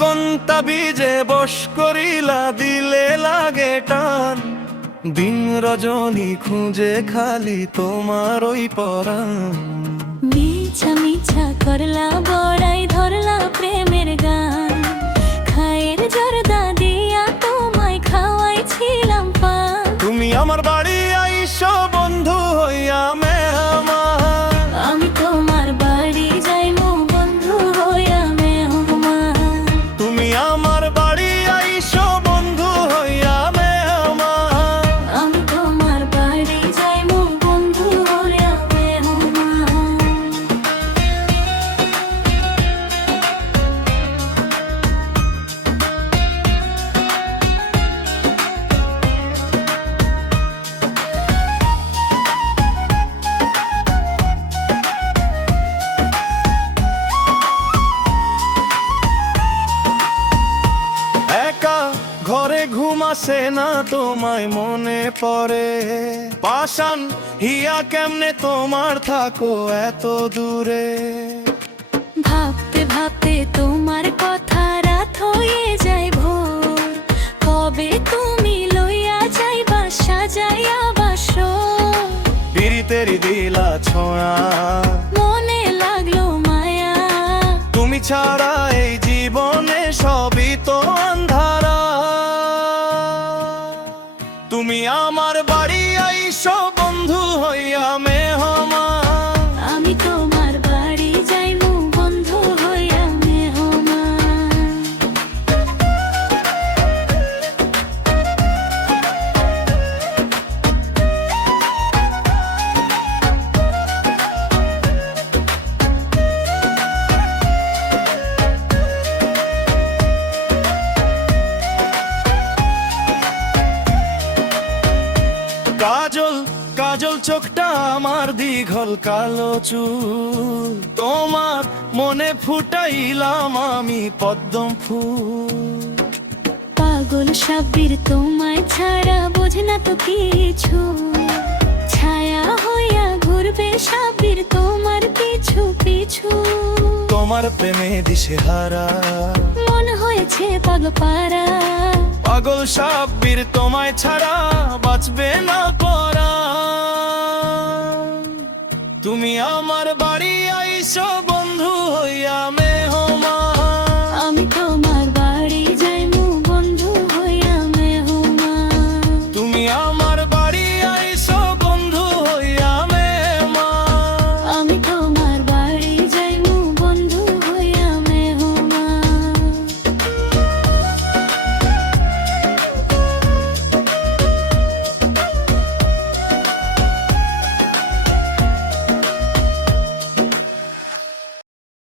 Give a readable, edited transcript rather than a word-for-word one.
কোন তাবিজে বশ করিলা দিলে লাগে টান, দিন রজনী খুঁজে খালি তোমার ওই পরাণ। মিছা মিছা করলা বড়াই ধরলা প্রেমের গান, খায়ের জর্দা দিয়া তোমায় খাওয়াইছিলাম পান। তুমি আমার বাড়ি আইসো বন্ধু হইয়া মেহমান, আমি তোমার বাড়ি যাইমু বন্ধু হইয়া মেহমান। তুমি আমার বাড়ি আইসো বন্ধু হইয়া মেহমান। আমি তোমার বাড়ি যাইমু বন্ধু হইয়া মেহমান। একা ঘরে ঘুম আসে না তোমায় মনে পড়ে, পাষাণ হিয়া কেমনে তোমার থাকো এত দূরে। ভাবতে ভাবতে তোমার কথা রাত হয়ে যায় ভোর, কবে তুমি লইয়া যাইবা সাজাইয়া বাসর। পিরিতেরি দিলা ছোঁয়া, মনে লাগলো মায়া, তুমি ছাড়া এই জীবনে সবই তো আন্ধারা। তুমি আমার বাড়ি আইসো বন্ধু হইয়া মেহমান, আমি তোমার বাড়ি যাইমু বন্ধু হইয়া মেহমান। কাজল কাজল চোখটা আমার দিঘল কালো চুল, তোমার মনে ফুটাইলাম আমি পদ্ম ফুল। পাগল সাব্বির তোমায় ছাড়া বোঝে না তো কিছু, ছায়া হইয়া ঘুরবে সাব্বির তোমার পিছু পিছু। তোমার প্রেমে দিশেহারা, মন হয়েছে পাগল পারা, পাগল সাব্বির তোমায় ছাড়া বাঁচবে না পরা। তুমি আমার বাড়ি আইসো